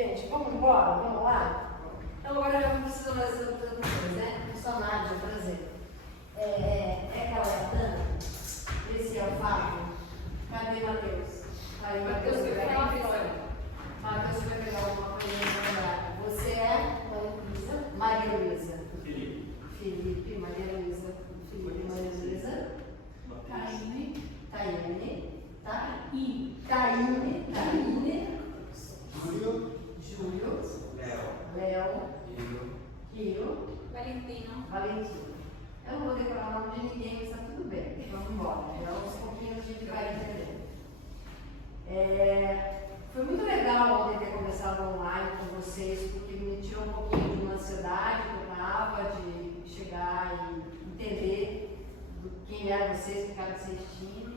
Gente, vamos embora? Vamos lá? Então agora já não precisa mais fazer outras coisas, né? Personagem, por exemplo. Aquela é a Tana? Esse é o Fábio. Cadê Matheus? Aí, Matheus vai pegar fora. Matheus vai pegar alguma coisa no lugar. Você é? Maria Luísa. Felipe, Maria Luísa. Felipe, Maria Luísa. Taine. Júlio. Léo. Rio. Valentino. Eu não vou decorar o nome de ninguém, mas está tudo bem. Vamos embora. Aos pouquinhos a gente vai entender. Foi muito legal ontem ter começado online com vocês, porque me tirou um pouquinho de uma ansiedade que eu estava de chegar e entender quem eram vocês, que cara que vocês tinham.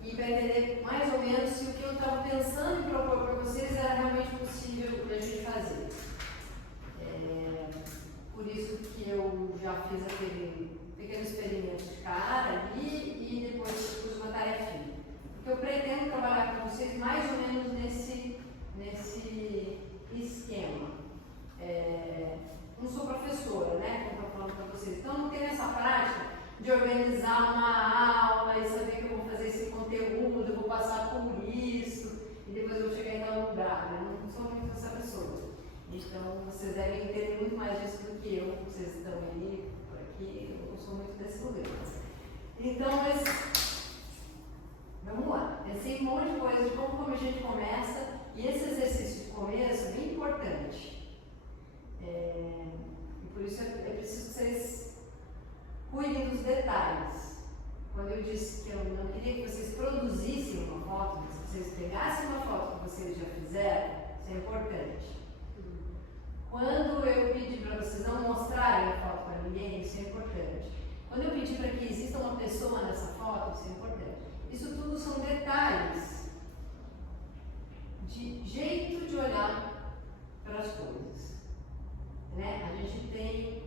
E para entender mais ou menos se o que eu estava pensando em propor para vocês era realmente possível a gente fazer. Por isso que eu já fiz aquele pequeno experimento de cara ali e depois pus uma tarefinha. Porque eu pretendo trabalhar com vocês mais ou menos nesse esquema. Não sou professora, né, como estou falando para vocês, então não tenho essa prática de organizar uma aula e saber que eu vou fazer esse conteúdo, eu vou passar por isso e depois eu vou chegar em tal lugar. Eu não sou muito essa pessoa. Então vocês devem entender muito mais disso do que eu, vocês estão aí, por aqui, eu não sou muito desse lugar. Então, vamos lá. Pensei em um monte de coisa de como a gente começa e esse exercício de começo é bem importante. E por isso é preciso que vocês cuidem dos detalhes. Quando eu disse que eu não queria que vocês produzissem uma foto, mas que vocês pegassem uma foto que vocês já fizeram, isso é importante. Quando eu pedi para vocês não mostrarem a foto para ninguém, isso é importante. Quando eu pedi para que exista uma pessoa nessa foto, isso é importante. Isso tudo são detalhes de jeito de olhar para as coisas. Né? A gente tem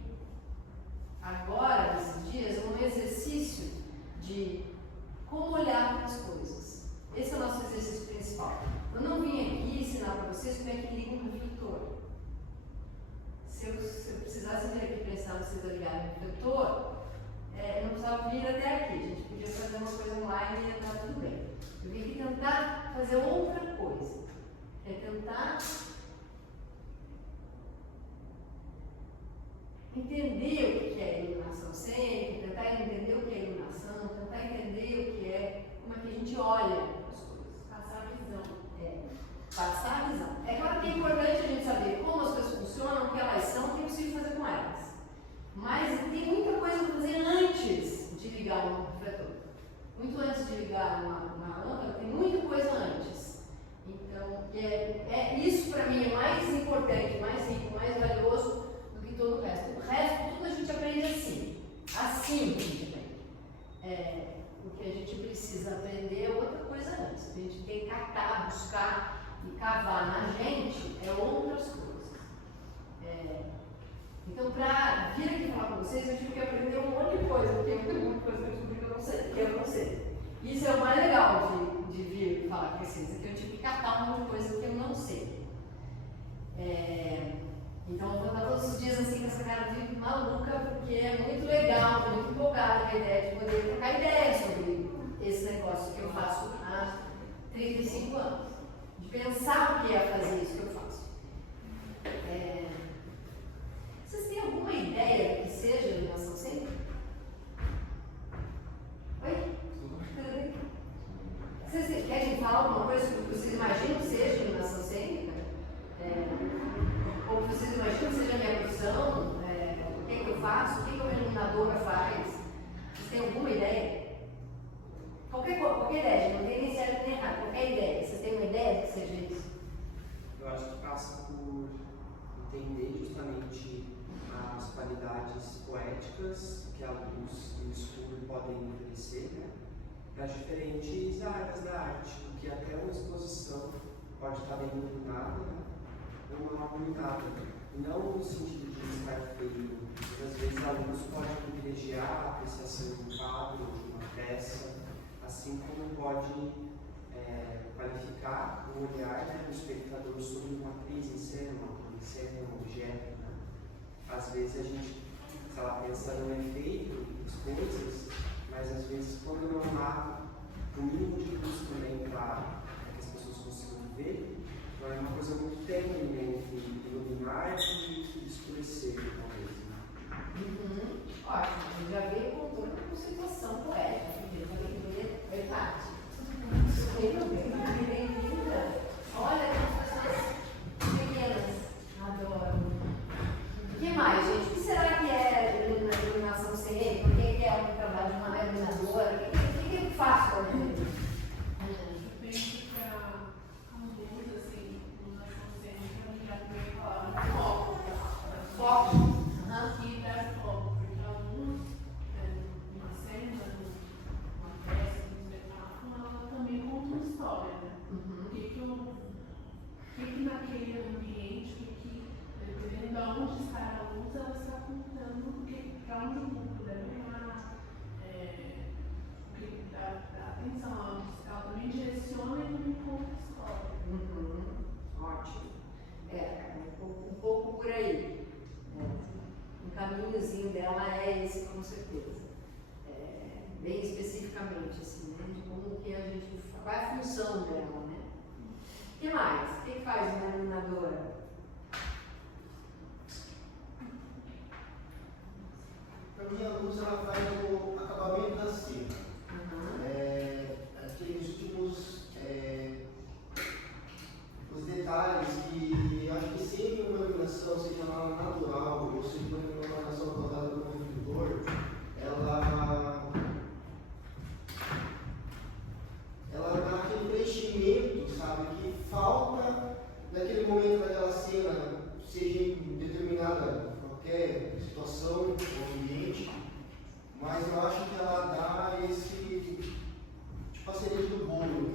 agora, nesses dias, um exercício de como olhar para as coisas. Esse é o nosso exercício principal. Eu não vim aqui ensinar para vocês como é que liga um refletor. Se eu precisasse vir aqui para ensinar vocês a ligar o refletor, eu não precisava vir até aqui. A gente podia fazer uma coisa online e ia estar tudo bem. Eu vim aqui tentar fazer outra coisa. É tentar entender o que é iluminação cênica, tentar entender o que é iluminação, tentar entender o que é, como é que a gente olha as coisas. Passar a visão. Passar a visão. É claro que é importante a gente saber como as coisas funcionam, o que elas são, o que é possível fazer com elas. Mas tem muita coisa para fazer antes de ligar um refletor. Muito antes de ligar uma lâmpada, tem muita coisa antes. Então, isso para mim é mais importante, mais rico, mais valioso do que todo o resto. O resto, tudo a gente aprende assim. Assim que a gente aprende. O que a gente precisa aprender é outra coisa antes. A gente tem que catar, buscar e cavar na gente outras coisas. Então, para vir aqui falar com vocês, eu tive que aprender um monte de coisa, porque tem muita coisa que eu descobri que eu não sei. Isso é o mais legal de vir falar com vocês, é que eu tive que catar um monte de coisa que eu não sei. Então, eu vou estar todos os dias assim com essa cara de maluca, porque é muito legal, estou muito empolgada com a ideia de poder trocar ideias sobre esse negócio que eu faço há 35 anos. De pensar o que é fazer isso que eu faço. Vocês têm alguma ideia do que seja iluminação cênica? Oi? Tudo bem? Vocês querem falar alguma coisa sobre o que vocês imaginam que seja iluminação cênica? Ou vocês imaginam que seja a minha profissão? O que é que eu faço? O que uma iluminadora faz? Vocês têm alguma ideia? Qualquer ideia, não tem nem certo nem errado, qualquer ideia. Vocês têm uma ideia do que seja isso? Eu acho que passa por entender justamente as qualidades poéticas que a luz e o escuro podem oferecer, né? Para diferentes áreas da arte, porque até uma exposição pode estar bem iluminada, né? Ou mal iluminada. Não no sentido de estar feio, mas às vezes a luz pode privilegiar a apreciação de um quadro, de uma peça, assim como pode qualificar o olhar, né, do espectador sobre uma atriz em cena, um objeto. Né? Às vezes a gente, sei lá, pensa no efeito das coisas, mas às vezes quando não há o mínimo de luz também para que as pessoas consigam ver, então é uma coisa muito tênue entre iluminar e escurecer, talvez. Né? Ótimo, já veio com toda uma situação poética, é verdade. Bem-vinda. Olha, tem pessoas pequenas, adoro. O que mais, gente? O que será que é iluminação CM? Por que é um trabalho de uma iluminadora? O que é fácil para ver? Eu penso que a luz, assim, iluminação CM, para mim, já também falava de foco. Foco. E dar foco, porque a luz, numa cena, numa peça, num espetáculo, ela também conta uma história, né? O que naquele ambiente, dependendo de onde está a luz, ela está contando para onde o público deve olhar, o que dá atenção, ela também direciona e também conta a história. Ótimo. Um pouco por aí. Um caminhozinho dela é esse, com certeza. Bem especificamente, assim, né? De como que a gente. Qual é a função dela, né? O que mais? O que faz uma iluminadora? Para mim, a luz ela faz o acabamento da cena. Aqueles últimos os detalhes que eu acho que sempre uma iluminação, seja ela natural ou seja uma iluminação causada pelo refletor, ela dá aquele preenchimento, sabe, que falta naquele momento daquela cena, seja em determinada qualquer situação ou ambiente, mas eu acho que ela dá esse, tipo a cereja do bolo.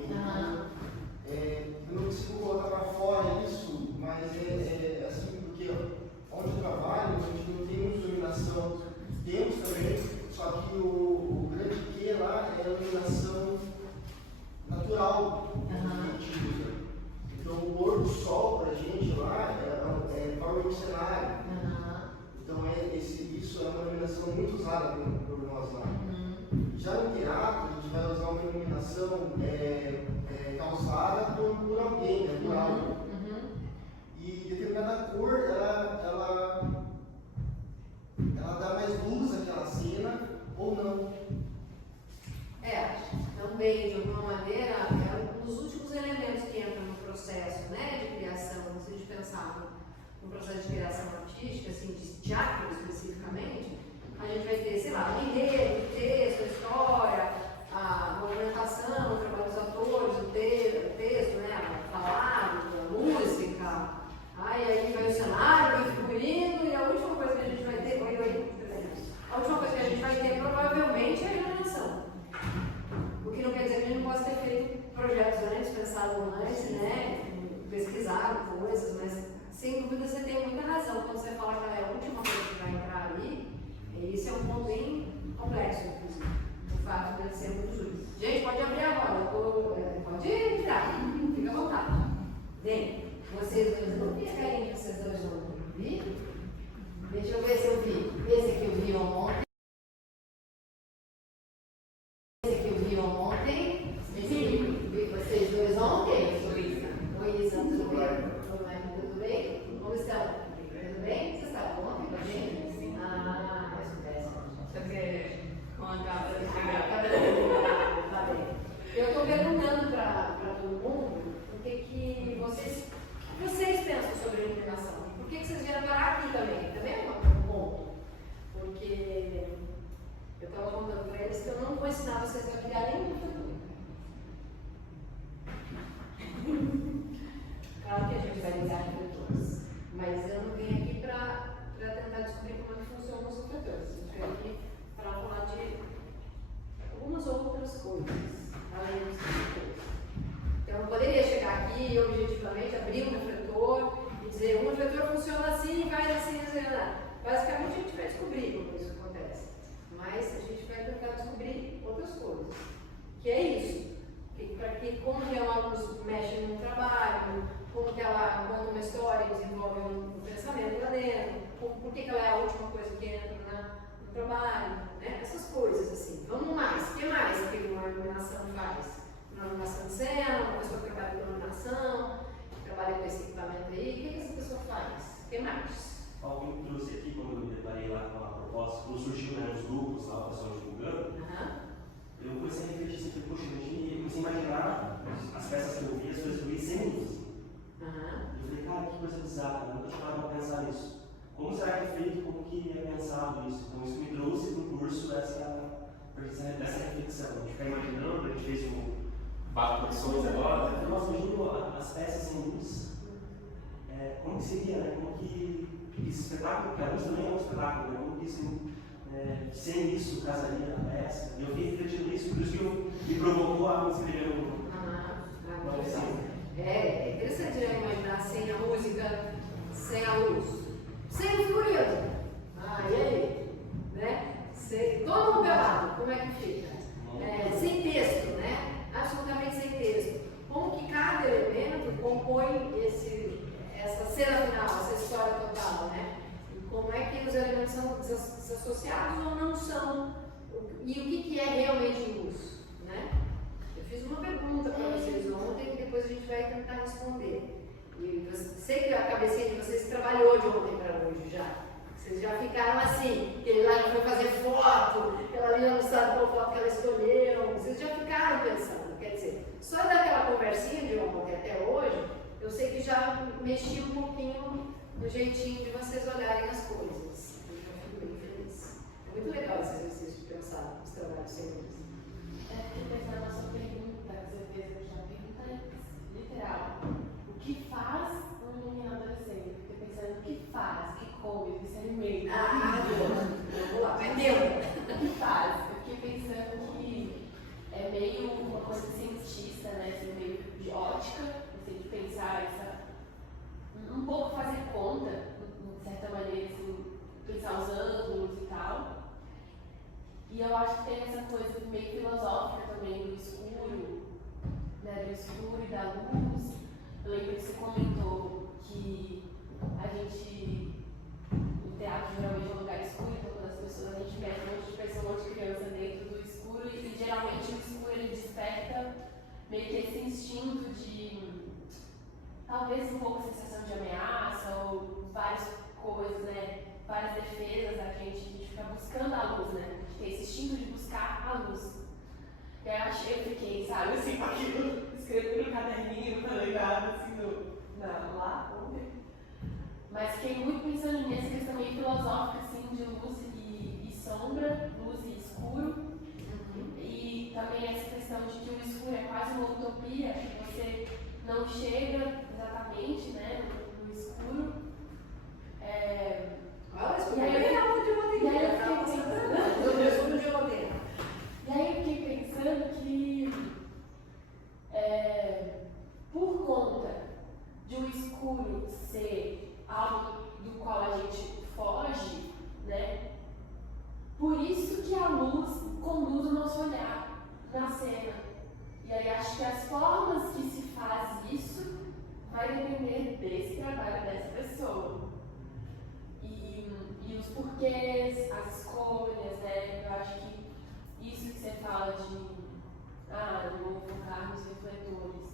Eu não consigo colocar para fora isso, mas é assim, porque onde eu trabalho, a gente não tem muita iluminação, temos também, só que o grande que lá é a iluminação natural que a gente usa. Então o pôr do sol para a gente lá forma um cenário. Então isso é uma iluminação muito usada por nós lá. Já no teatro, a gente vai usar uma iluminação causada por alguém, né, por algo. E determinada cor, ela dá mais luz àquela cena ou não. Também, de alguma maneira, é um dos últimos elementos que entram no processo, né, de criação. Se a gente pensar no processo de criação artística, assim, de teatro especificamente, a gente vai ter, sei lá, o enredo, o texto, a história, a movimentação, o trabalho dos atores, o texto, né, a palavra, a música, aí vai o cenário, o figurino, e a última coisa que a gente vai ter, a última coisa que a gente vai ter provavelmente é a iluminação. O que não quer dizer que a gente não possa ter feito projetos antes, pensado antes, né, pesquisado coisas, mas sem dúvida você tem muita razão quando você fala que ela é a última coisa que vai entrar ali. Isso é um ponto bem complexo, inclusive, o fato de ser muito justo. Gente, pode abrir agora, pode entrar, fica à vontade. Bem, vocês dois, eu não vi a carinha que vocês dois vão vi? Deixa eu ver se eu vi. Esse aqui eu vi ontem. Vi vocês dois ontem. Oi, Isa, tudo bem? Tudo bem? Como estão? Tudo bem? Vocês estavam ontem com a gente? Tá bem. Eu estou perguntando para todo mundo o que vocês pensam sobre a iluminação. Por que vocês vieram parar aqui também? Também é um ponto. Porque eu estava contando para eles que eu não vou ensinar vocês a criar nenhum futuro. Claro que a gente vai ligar refletores, mas eu não vim aqui para tentar descobrir como é que funcionam os refletores. A gente veio aqui para falar de algumas outras coisas, além dos refletores. Então, eu poderia chegar aqui e objetivamente abrir um refletor e dizer: um refletor funciona assim, faz assim, basicamente a gente vai descobrir como isso acontece, mas a gente vai tentar descobrir outras coisas, que é isso. Como que ela mexe no trabalho, como que ela conta uma história e desenvolve um pensamento lá dentro, por que ela é a última coisa que entra no trabalho, né? Essas coisas assim. Vamos mais, o que mais que uma iluminação faz? Uma iluminação de cena, uma pessoa que trabalha com iluminação, que trabalha com esse equipamento aí, o que essa pessoa faz? O que mais? Alguém trouxe aqui, quando eu me deparei lá com a proposta, quando surgiu, né, os grupos lá, o pessoal divulgando, eu comecei a refletir assim, poxa, eu comecei a imaginar as peças que eu vi, as coisas que eu vi sem luz. Eu falei, cara, que coisa bizarra, eu nunca tinha parado para pensar nisso. Como será que é feito, como que é pensado isso? Então isso me trouxe para o curso essa reflexão. A gente fica imaginando, a gente fez um bate produções agora, eu falei, nossa, imagina as peças sem luz. Como que seria, né? Como que esse espetáculo, porque a luz também é um espetáculo, né? Como que isso, sem isso casaria a peça? E eu fiquei refletindo nisso, por isso que me provocou a escrever uma opção. É interessante já imaginar sem a música, sem a luz, sem o figurino. E aí? Né? Todo mundo pelado, como é que fica? Sem texto, né? Absolutamente sem texto. Como que cada elemento compõe essa cena final, essa história total, né? E como é que os elementos são desassociados ou não são? E o que é realmente luz, né? Eu fiz uma pergunta para vocês ontem e depois a gente vai tentar responder. E sei que a cabecinha de vocês trabalhou de ontem para hoje já. Vocês já ficaram assim, aquele lá que foi fazer foto, aquela ali não sabe qual foto que ela escolheu. Vocês já ficaram pensando, quer dizer, só daquela conversinha de ontem até hoje, eu sei que já mexi um pouquinho no jeitinho de vocês olharem as coisas. Eu já fico bem feliz. É muito legal esse exercício de pensar nos trabalhos sem luz. Fiquei pensando na sua pergunta, que você fez, a pergunta literal. O que faz um menino adolescente? Fiquei pensando o que faz, o que come, o que se alimenta. Vamos lá, vai ter. O que faz? Eu fiquei pensando que é meio uma coisa cientista, né? Assim, meio de ótica, assim, de pensar um pouco fazer conta, de certa maneira, assim, pensar os ângulos e tal. E eu acho que tem essa coisa meio filosófica também do escuro, né? Do escuro e da luz. Eu lembro que você comentou que a gente, no teatro, geralmente é um lugar escuro, então quando as pessoas, a gente mete um monte de pessoa, um monte de criança dentro do escuro e geralmente o escuro ele desperta meio que esse instinto de, talvez um pouco sensação de ameaça ou várias coisas, né? Várias defesas da gente, a gente fica buscando a luz, né? A gente tem esse instinto de buscar a luz. E aí eu fiquei, sabe, assim, com aquilo, escrevi no caderninho, tá ligado, assim, lá, ontem. Mas fiquei muito pensando nessa questão meio filosófica, assim, de luz e sombra, luz e escuro. E também essa questão de que o escuro é quase uma utopia, que você não chega exatamente, né, no escuro. Olha, isso é aula de roteiro. E aí eu fiquei pensando, de roteiro. E aí eu fiquei pensando que, por conta de o escuro ser algo do qual a gente foge, né? Por isso que a luz conduz o nosso olhar na cena. E aí acho que as formas que se faz isso vai depender desse trabalho dessa pessoa. E os porquês, as escolhas, né? Eu acho que isso que você fala de vou focar nos refletores.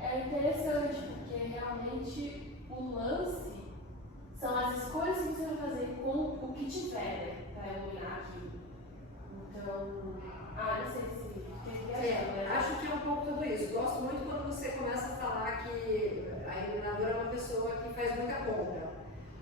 É interessante, porque realmente o lance são as escolhas que você vai fazer com o que tiver, né? Para iluminar aquilo. Então, não sei se acho que é um pouco tudo isso. Gosto muito quando você começa a falar que a iluminadora é uma pessoa que faz muita compra,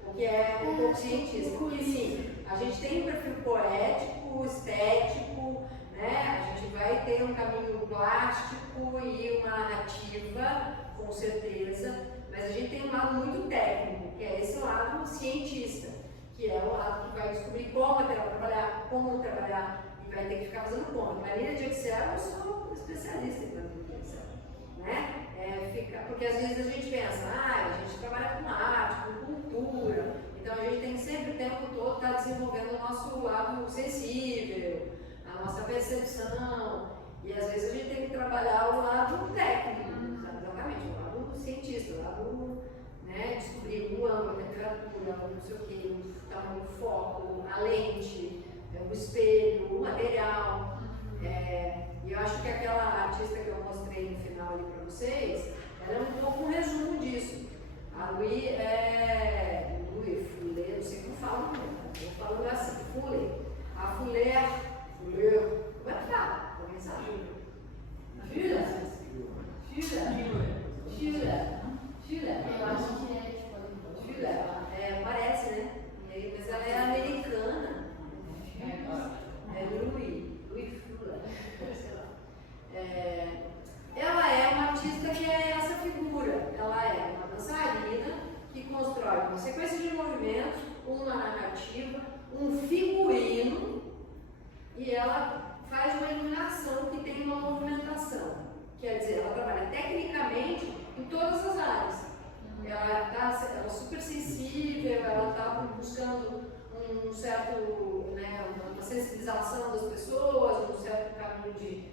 o que é um pouco cientista. Porque sim, a gente tem um perfil poético, estético, né? A gente vai ter um caminho plástico e uma narrativa, com certeza, mas a gente tem um lado muito técnico, que é esse lado cientista, que é o lado que vai descobrir como trabalhar, como trabalhar, e vai ter que ficar fazendo conta. Planilha de Excel, eu sou especialista em planilha de Excel, né? Porque às vezes a gente pensa, a gente trabalha com arte, com cultura, então a gente tem que sempre o tempo todo estar desenvolvendo o nosso lado sensível, a nossa percepção, E às vezes a gente tem que trabalhar o lado técnico, sabe? Exatamente, o lado cientista, o lado, né, descobrir o ângulo, a temperatura, não sei o que, o tamanho do foco, a lente, o espelho, o material. E eu acho que aquela artista que eu mostrei no final ali para vocês, ela é um pouco um resumo disso. A Louis Fuller, não sei como fala, eu falo assim, Fuller. A Fuller, como é que fala? Alguém sabe? Fuller. Eu acho que é tipo Fuller, parece, né? Mas ela é americana. É Louis Fuller. Sei lá. Ela é uma artista que é essa figura. Ela é uma dançarina que constrói uma sequência de movimentos, uma narrativa, um figurino, e ela faz uma iluminação que tem uma movimentação. Quer dizer, ela trabalha tecnicamente em todas as áreas. Ela é super sensível, ela está buscando um certo, né, uma sensibilização das pessoas, um certo caminho de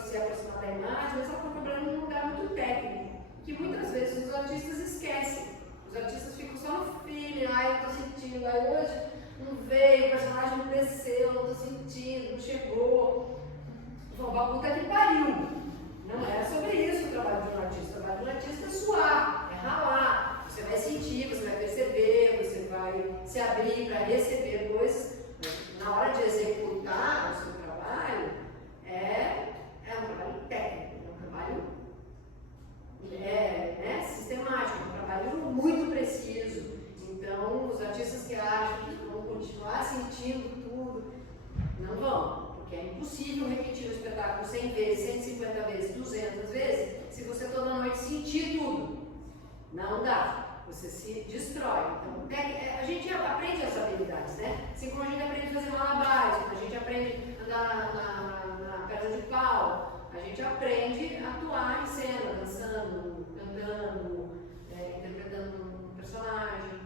se aproximar da imagem, mas ela está trabalhando num lugar muito técnico, que muitas vezes os artistas esquecem. Os artistas ficam só no feeling, eu estou sentindo, hoje não veio, o personagem não desceu, não estou sentindo, não chegou. Vamos, puta que pariu. Não é sobre isso o trabalho de um artista. O trabalho de um artista é suar, é ralar. Você vai sentir, você vai perceber, você vai se abrir para receber coisas. Na hora de executar o seu trabalho, é um trabalho técnico, é um trabalho sistemático, é um trabalho muito preciso. Então, os artistas que acham que vão continuar sentindo tudo, não vão. Porque é impossível repetir o espetáculo 100 vezes, 150 vezes, 200 vezes, se você toda noite sentir tudo. Não dá. Você se destrói. Então, a gente aprende as habilidades, né? Assim como a gente aprende a fazer malabares, a gente aprende a andar na perna de pau, a gente aprende a atuar em cena, dançando, cantando, interpretando um personagem.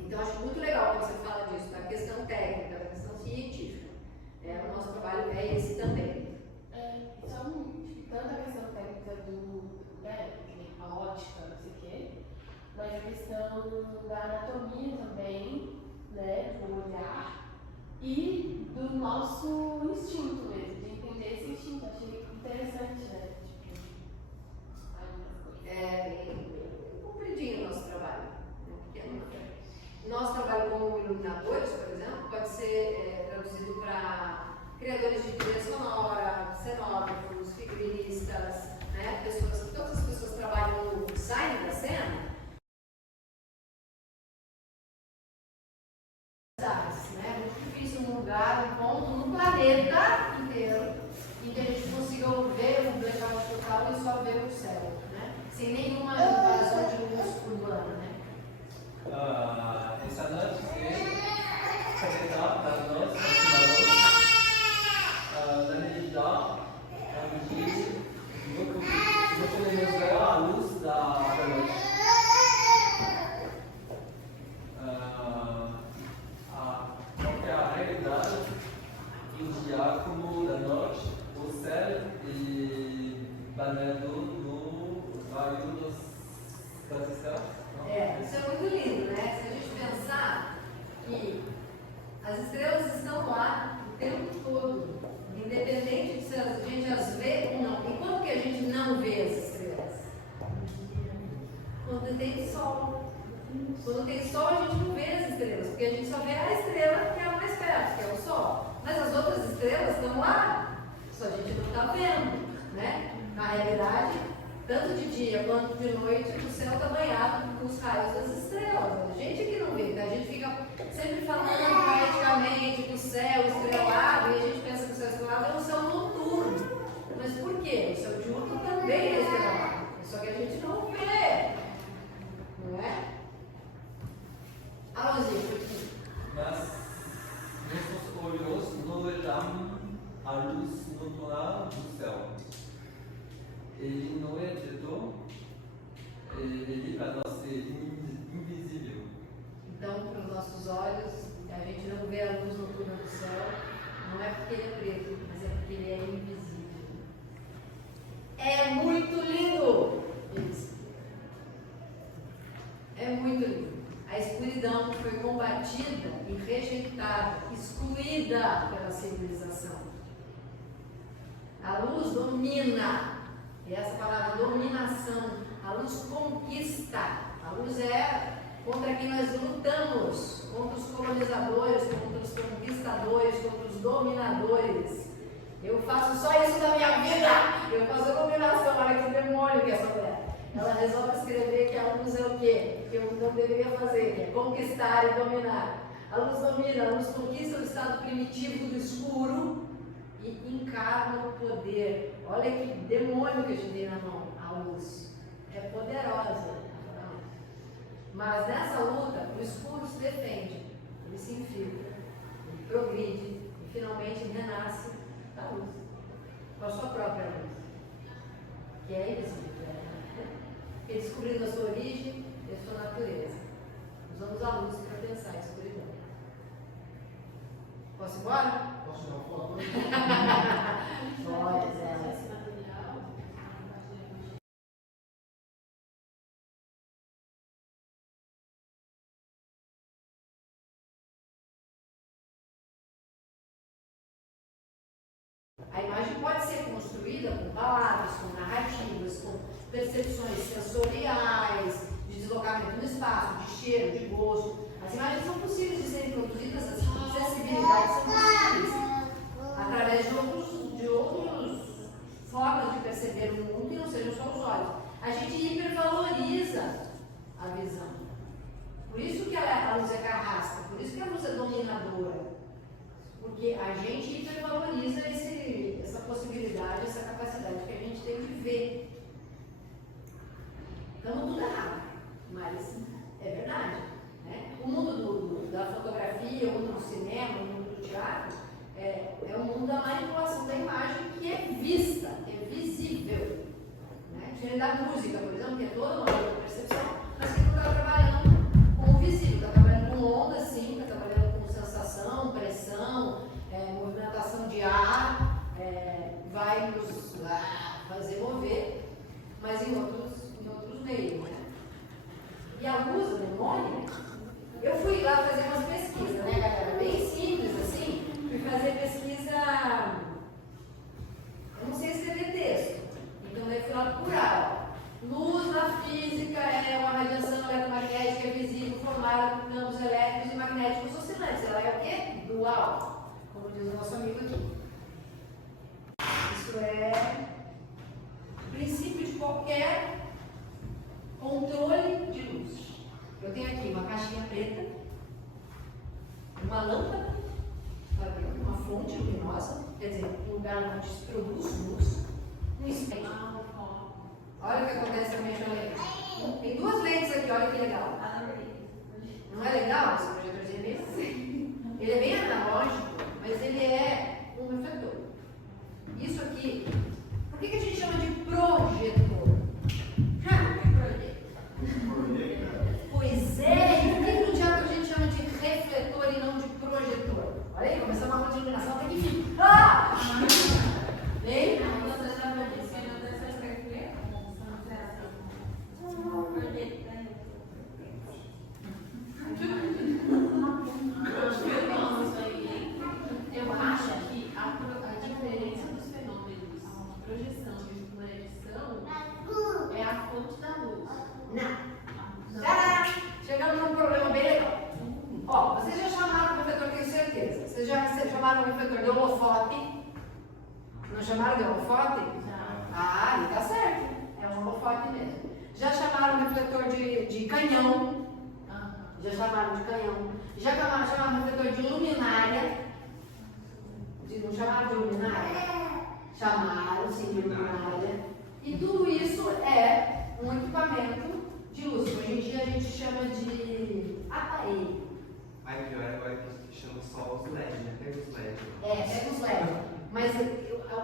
Então, acho muito legal quando você fala disso, da questão técnica, da questão científica. O nosso trabalho é esse também. Só tanto a questão técnica a ótica, não sei o quê, mas a questão da anatomia também, né, do olhar e do nosso instinto mesmo, de entender esse instinto. Achei interessante, né? Bem compridinho o nosso trabalho, né? Porque nosso trabalho como iluminadores, por exemplo, pode ser traduzido para criadores de trilha sonora, cenógrafos, figurinistas, né? Todas as pessoas que trabalham no design da cena. É muito difícil um lugar, um ponto no planeta inteiro em que a gente consiga ver o blackout total e só ver o céu, né? Sem nenhuma invasão de luz urbana, né? Essa noite c'est la noce da medida que não podemos ver a luz da noite. Porque a realidade do dia como da noite, o céu e banhado no raio das estrelas. Isso é muito lindo, né? Se a gente pensar que as estrelas estão lá o tempo todo, independente de se a gente as vê ou não. E quando que a gente não vê as estrelas? Quando tem sol. Quando tem sol, a gente não vê as estrelas, porque a gente só vê a estrela que é a mais perto, que é o sol. Mas as outras estrelas estão lá, só a gente não está vendo, né? Na realidade, tanto de dia quanto de noite, o céu está banhado com os raios das estrelas. A gente que não vê, né? A gente fica sempre falando poeticamente do céu estrelado, e a gente pensa que o céu estrelado é um céu noturno. Mas por quê? O céu diurno também é estrelado, só que a gente não vê, não é? Alôzinho. Mas nossos olhos não vejam a luz noturna do céu. Ele não é dito, ele para nós é invisível. Então, para os nossos olhos, a gente não vê a luz noturna do céu, não é porque ele é preto, mas é É muito lindo. A escuridão foi combatida e rejeitada, excluída pela civilização. A luz domina, e essa palavra dominação, a luz conquista. A luz é contra quem nós lutamos, contra os colonizadores, contra os conquistadores, contra os dominadores. Eu faço só isso na minha vida. Eu faço a dominação. Olha que demônio que é essa mulher. Ela resolve escrever que a luz é o quê? Que eu não deveria fazer, que é conquistar e dominar. A luz domina, a luz conquista o estado primitivo do escuro e encarna o poder. Olha que demônio que a gente tem na mão. A luz é poderosa. Mas nessa luta, o escuro se defende, ele se infiltra, ele progride e finalmente renasce da luz, com a sua própria luz, que é invisível. Porque descobrindo a sua origem e a sua natureza, usamos a luz para pensar a escuridão. Posso ir embora? Posso dar uma foto? Pode, Zé. A imagem pode ser construída com palavras, com narrativas, com percepções sensoriais, de deslocamento no espaço, de cheiro, de gosto. As imagens são possíveis de serem produzidas, as sensibilidades são possíveis através de outras formas de perceber o mundo que não sejam só os olhos. A gente hipervaloriza a visão. Por isso que a luz é carrasca, por isso que a luz é dominadora. Porque a gente hipervaloriza essa possibilidade, essa capacidade que a gente tem de ver. Estamos tudo errado, mas é verdade. Né? O mundo da fotografia, o mundo do cinema, o mundo do teatro, é o mundo da manipulação da imagem que é vista, é visível. Né? Diferente da música, por exemplo, que é toda uma outra percepção, mas que não está trabalhando com o visível, está trabalhando com onda, sim, está trabalhando com sensação, pressão, movimentação de ar, vai nos fazer mover, mas em outros meios. Né? E a luz, o demônio, eu fui lá fazer umas pesquisas, né, galera? Bem simples, assim. Fui fazer pesquisa, eu não sei escrever texto, então eu fui lá procurar. Luz na física é uma radiação eletromagnética visível formada por campos elétricos e magnéticos oscilantes. Ela é o quê? Dual, como diz o nosso amigo aqui. Isso é o princípio de qualquer controle de luz. Eu tenho aqui uma caixinha preta, uma lâmpada, uma fonte luminosa, quer dizer, um lugar onde se produz luz, um espelho. Olha o que acontece também com a lente. Tem duas lentes aqui, olha que legal. Não é legal esse projetorzinho mesmo? Ele é bem analógico, mas ele é um refletor. Isso aqui, por que a gente chama de projetor? Pois é, e por que no teatro a gente chama de refletor e não de projetor? Olha aí, começou uma de iluminação, tem que vir. Ah! Vem? Eu acho que a diferença dos fenômenos de projeção e de projeção é a fonte da luz. Não. Chegamos num problema bem legal. Ó, vocês já chamaram o refletor, tenho certeza. Vocês já chamaram o refletor de holofote? Não chamaram de holofote? Ah, ele tá certo. É um holofote mesmo. Já chamaram o refletor de canhão? Já chamaram de canhão. Já chamaram o refletor de luminária? Não chamaram de luminária? Chamaram, sim, de luminária. E tudo isso é um equipamento de luz. Hoje em dia a gente chama de aparelho. Aí pior agora que a gente chama só os LED, né? Pega os LED. Pega os LED. Mas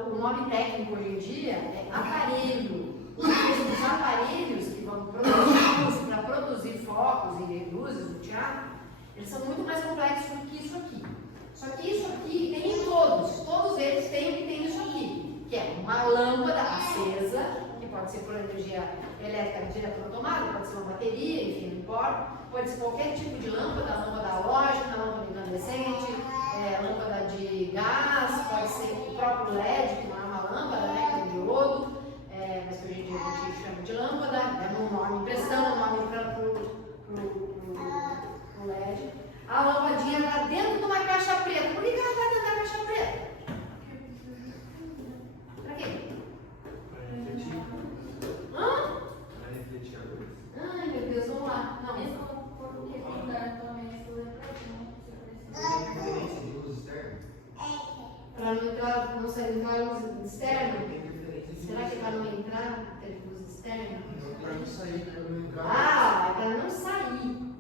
o nome técnico hoje em dia é aparelho. Os aparelhos que vão produzir luz para produzir focos e luzes no teatro, eles são muito mais complexos do que isso aqui. Só que isso aqui tem em todos eles têm o que tem isso aqui, que é uma lâmpada acesa, que pode ser por energia elétrica direto na tomada, pode ser uma bateria, enfim, pode ser qualquer tipo de lâmpada, lâmpada halógena, lâmpada incandescente, lâmpada de gás, pode ser o próprio LED, que não é uma lâmpada, né, que é um diodo, mas que hoje em dia a gente chama de lâmpada, é um nome prestando, um nome para o LED. A lampadinha está dentro de uma caixa preta. Por que ela está dentro da caixa preta? Para quê? Para refletir. Hã? Para refletir a luz. Ai, meu Deus, vamos lá. Não. Tem interferência de luz externa? Para não entrar, não sair entrar luz externa? Tem interferência de Será luz que é para não externa. entrar ter luz externa? Para não sair, para não entrar. Ah, é para não sair.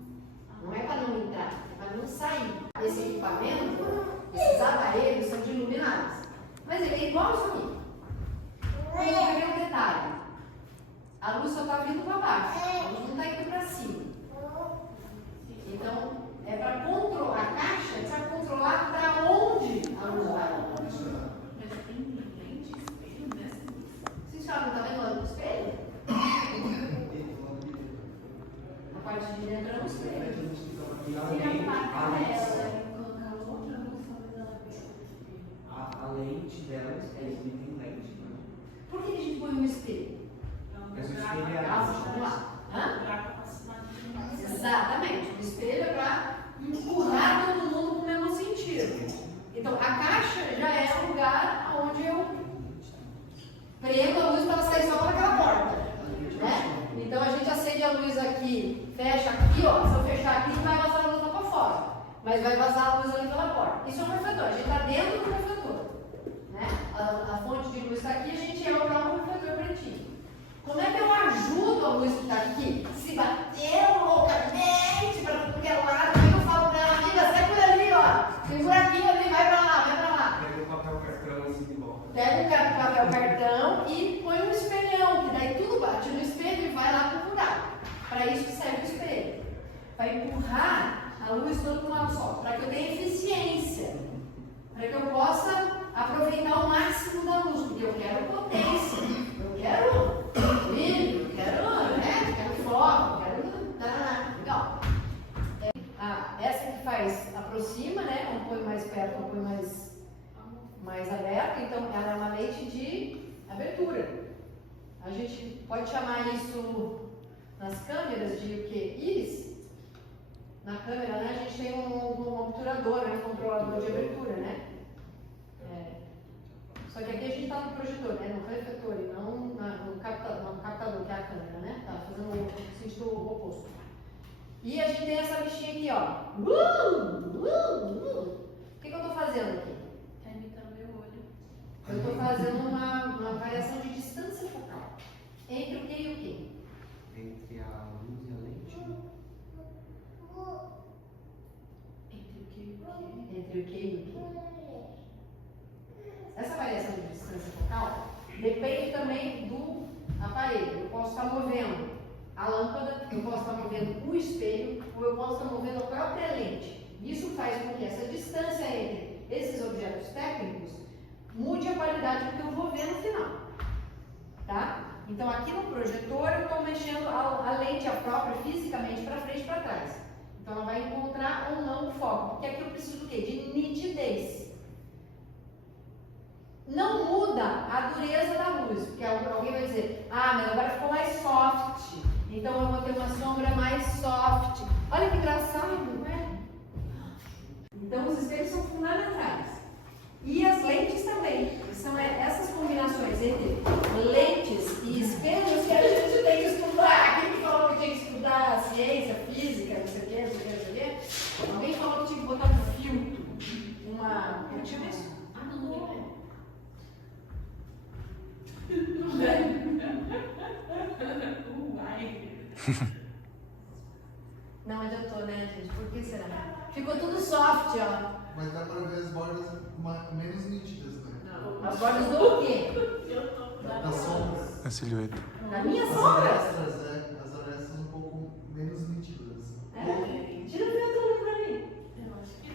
Não é para não entrar, é para não sair. Esse equipamento, esses aparelhos são de iluminados. Mas ele é igual isso aqui. Eu vou pegar um detalhe. A luz só está vindo para baixo, a luz não está indo para cima. Então, é para controlar a caixa, é para controlar para onde a luz vai. Mas tem lente espelho nessa luz. Vocês sabem, está vendo lá no espelho? A parte de dentro é um espelho. E a lente dela é em lente, né? Por que a gente põe um espelho? Mas o espelho é Ah, vamos lá. Hã? Exatamente. O espelho é para empurrar todo mundo para o mesmo sentido. Então, a caixa já é o lugar onde eu prendo a luz para ela sair só para aquela porta. Né? Então, a gente acende a luz aqui, fecha aqui, ó. Se eu fechar aqui, não vai vazar a luz lá para fora. Mas vai vazar a luz ali pela porta. Isso é um refletor. A gente está dentro do refletor. Né? A fonte de luz está aqui, a gente é o próprio refletor pretinho. Como é que eu ajudo a luz que está aqui? Se bateu loucamente para tudo que é lado, como é que eu falo para ela, amiga, sai por ali, ó. Tem um buraquinho ali, vai para lá, vai para lá. Pega o papel cartão assim de volta. Pega o papel cartão e põe um espelhão, que daí tudo bate no espelho e vai lá para o buraco. Para isso que serve o espelho. Para empurrar a luz toda para um lado só, para que eu tenha eficiência. Para que eu possa aproveitar o máximo da luz, porque eu quero potência, eu quero brilho, eu quero foco, eu quero. Legal. Essa que faz aproxima, né? Um põe mais perto, um põe mais aberto, então ela é uma lente de abertura. A gente pode chamar isso nas câmeras de o quê? Íris. Na câmera, né? A gente tem um obturador, né? Um controlador de abertura, né? Só que aqui a gente está no projetor, né? No refletor e não no captador, que é a câmera, né? Tá fazendo o sentido oposto. E a gente tem essa bichinha aqui, ó. O que eu estou fazendo aqui? Tá imitando meu olho. Eu estou fazendo uma variação de distância focal. Entre o que e o que? Entre a luz e a lente. Entre o que e o que? Essa variação de distância focal depende também do aparelho. Eu posso estar movendo a lâmpada, eu posso estar movendo o espelho, ou eu posso estar movendo a própria lente. Isso faz com que essa distância entre esses objetos técnicos mude a qualidade do que eu vou ver no final. Tá? Então aqui no projetor eu estou mexendo a lente a própria fisicamente para frente e para trás. Então ela vai encontrar ou não o foco. Porque aqui eu preciso do quê? De nitidez. Não muda a dureza da luz, porque alguém vai dizer, mas agora ficou mais soft, então eu vou ter uma sombra mais soft. Olha que engraçado, não é? Então os espelhos são fundamentais. E as lentes também. São essas combinações entre lentes e espelhos que a gente tem que estudar. Quem falou que tinha que estudar ciência, física, não sei o quê, não sei o quê, não sei o quê? Alguém falou que tinha que botar um filtro. Eu tinha isso? Não. Não adiantou, né, gente? Por que será? Ficou tudo soft, ó. Mas dá pra ver as bordas menos nítidas, né? Não. As bordas do quê? Eu tô Das sombras. A silhueta. Da minha As sombra? as arestas um pouco menos nítidas. Tira o filtro pra mim. Eu acho que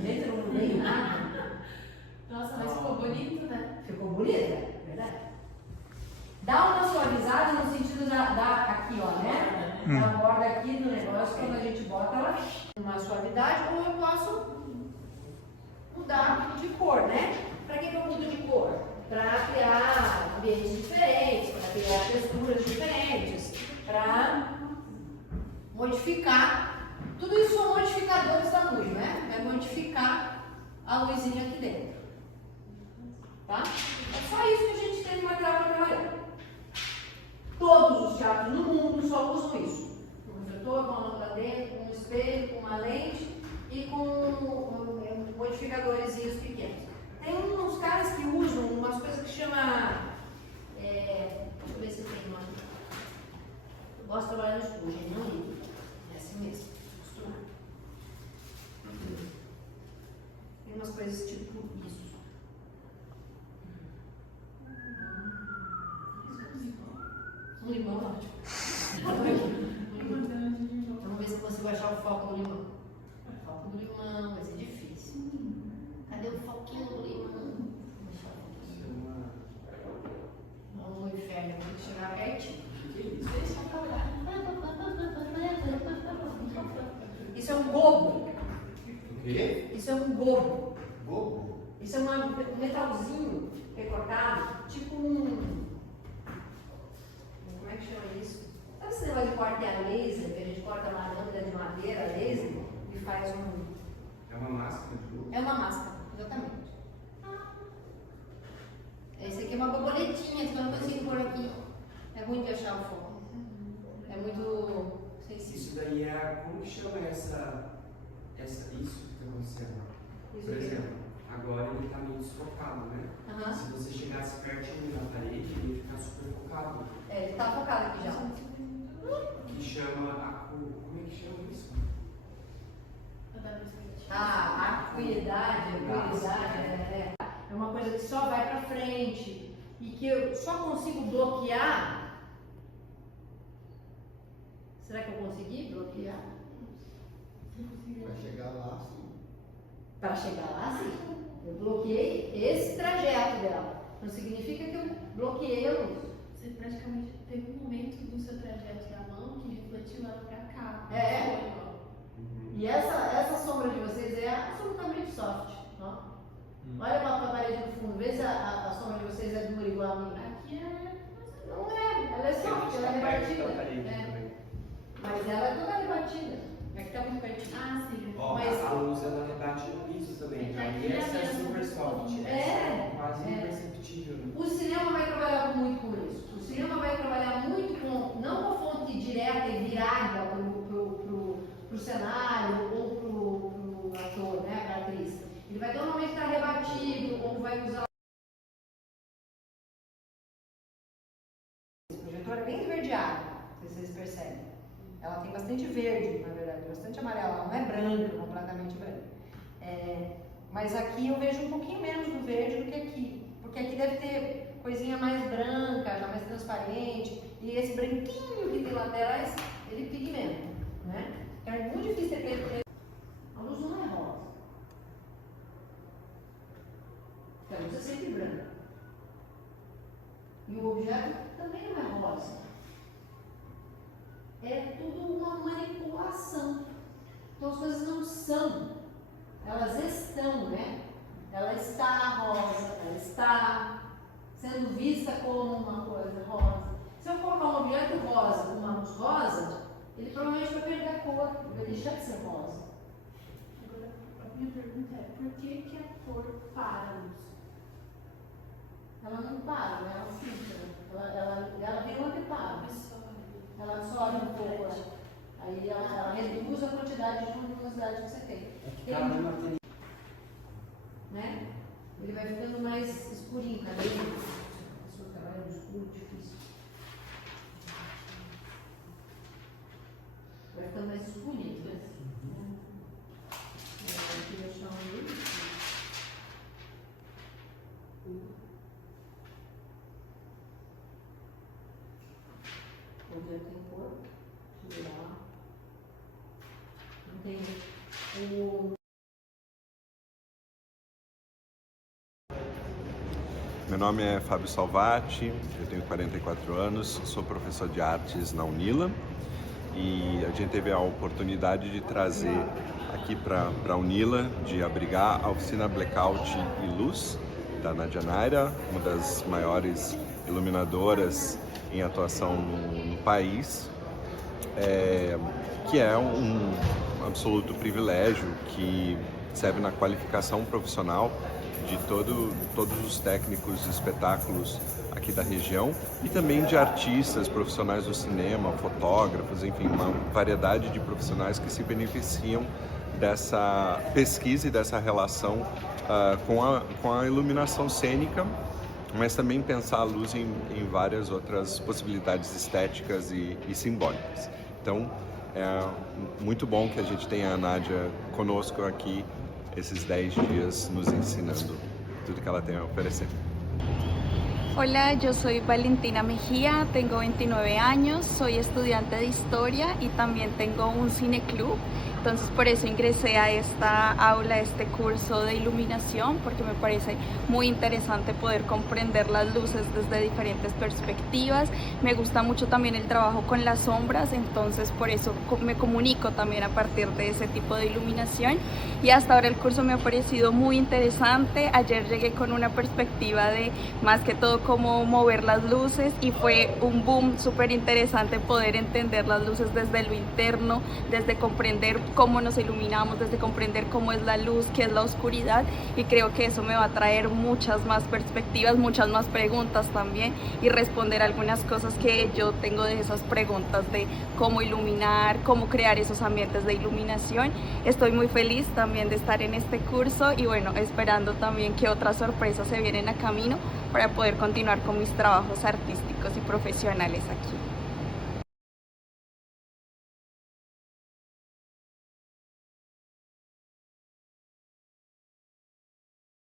Gente, eu não mudei nada. Nossa, mas ficou bonito, né? Ficou bonita, verdade? Dá espaçada no sentido aqui, ó, né? Na borda aqui do negócio, quando a gente bota ela uma suavidade, ou eu posso mudar de cor, né? Para que eu mudo de cor? Para criar ambientes diferentes, para criar texturas diferentes, para modificar. Tudo isso são modificadores da luz, né? É modificar a luzinha aqui dentro. Tá? É só isso que a gente tem de material para trabalhar. Todos os teatros no mundo só usam isso. Um refletor, com uma lâmpada dentro, com um espelho, com uma lente e com modificadores pequenos. Tem uns caras que usam umas coisas que chama. Deixa eu ver se tem nome. Eu gosto de trabalhar no escuro, gente, não ligo. É assim mesmo. Costumar. Tem umas coisas tipo isso. Um limão ótimo. Vamos ver se eu consigo achar o foco do limão. O foco do limão vai ser difícil. Cadê o foquinho do limão? Vamos no inferno, tem que chegar pertinho. Deixa eu olhar. Isso é um gobo. O quê? Isso é um gobo. Bobo? Isso é um metalzinho recortado, tipo um. Como é que chama isso? Sabe esse negócio de corte a laser, que a gente corta uma lâmina de madeira a laser e faz um. É uma máscara de luz? É uma máscara, exatamente. Esse aqui é uma borboletinha, que eu não consigo pôr aqui. É ruim de achar o foco. É muito sensível. Isso daí é. Como que chama isso que está acontecendo? Isso Por aqui. exemplo, agora ele está meio desfocado, né? Aham. Se você chegasse pertinho na parede, ele ia ficar super focado. É, ele tá focado aqui já. Que chama como é que chama isso? A acuidade, é uma coisa que só vai pra frente e que eu só consigo bloquear. Será que eu consegui bloquear? Vai chegar lá, sim. Para chegar lá, sim. Eu bloqueei esse trajeto dela. Não significa que eu bloqueei a luz. Você praticamente teve um momento do seu trajeto da mão que refletiu ela pra cá. É. E essa sombra de vocês é absolutamente soft. Ó. Olha para a parede do fundo, vê se a sombra de vocês é dura igual a minha. Aqui é. Não é, ela é soft, ela é rebatida. É. Mas ela é toda rebatida. Aqui tá muito pertinho. Ah, sim. Ó, Mas- a luz ela rebate no piso também, tá? E essa é super soft. Essa É. quase É. imperceptível. Né? O cinema vai trabalhar muito com isso. O cinema vai trabalhar muito com, não com a fonte direta e virada pro cenário ou pro ator, né, pra atriz. Ele vai normalmente estar rebatido ou vai usar. Esse projetor é bem esverdeado, não sei se vocês percebem. Ela tem bastante verde, na verdade, bastante amarelo, ela não é branca, completamente branca. Mas aqui eu vejo um pouquinho menos do verde do que aqui, porque aqui deve ter coisinha mais branca, já mais transparente, e esse branquinho que tem lá atrás, ele pigmenta, né? Então é muito difícil ter aquele. A luz não é rosa. A luz é sempre branca. E o objeto também não é rosa. É tudo uma manipulação. Então as coisas não são, elas estão, né? Ela está rosa, ela está sendo vista como uma coisa rosa. Se eu colocar um objeto rosa com uma luz rosa, ele provavelmente vai perder a cor, vai deixar de ser rosa. Agora, a minha pergunta é: por que a cor para a luz? Ela não para, né? Ela fica. Ela vira uma pipada. Ela absorve um pouco. Aí ela reduz a quantidade de luminosidade que você tem. Cada material. Né? Ele vai ficando mais escurinho, cadê? A pessoa trabalha no escuro, difícil. Vai ficando mais escurinho, né? Aqui eu chamo ele. O objeto tem cor. Deixa eu ver lá. Não tem. meu nome é Fábio Salvati, eu tenho 44 anos, sou professor de artes na Unila e a gente teve a oportunidade de trazer aqui para a Unila, de abrigar a oficina Blackout e Luz da Nadia Naira, uma das maiores iluminadoras em atuação no país, que é um absoluto privilégio que serve na qualificação profissional de todos os técnicos de espetáculos aqui da região e também de artistas, profissionais do cinema, fotógrafos, enfim, uma variedade de profissionais que se beneficiam dessa pesquisa e dessa relação com a iluminação cênica, mas também pensar a luz em várias outras possibilidades estéticas e simbólicas. Então, é muito bom que a gente tenha a Nadia conosco aqui esses 10 dias nos ensinando tudo que ela tem a oferecer. Hola, yo soy Valentina Mejía, tengo 29 años, soy estudiante de historia y también tengo un cineclub. Entonces por eso ingresé a esta aula, a este curso de iluminación, porque me parece muy interesante poder comprender las luces desde diferentes perspectivas. Me gusta mucho también el trabajo con las sombras, entonces por eso me comunico también a partir de ese tipo de iluminación. Y hasta ahora el curso me ha parecido muy interesante. Ayer llegué con una perspectiva de más que todo cómo mover las luces y fue un boom súper interesante poder entender las luces desde lo interno, desde comprender cómo nos iluminamos, desde comprender cómo es la luz, qué es la oscuridad, y creo que eso me va a traer muchas más perspectivas, muchas más preguntas también, y responder algunas cosas que yo tengo de esas preguntas de cómo iluminar, cómo crear esos ambientes de iluminación. Estoy muy feliz también de estar en este curso y bueno, esperando también que otras sorpresas se vienen a camino para poder continuar con mis trabajos artísticos y profesionales aquí.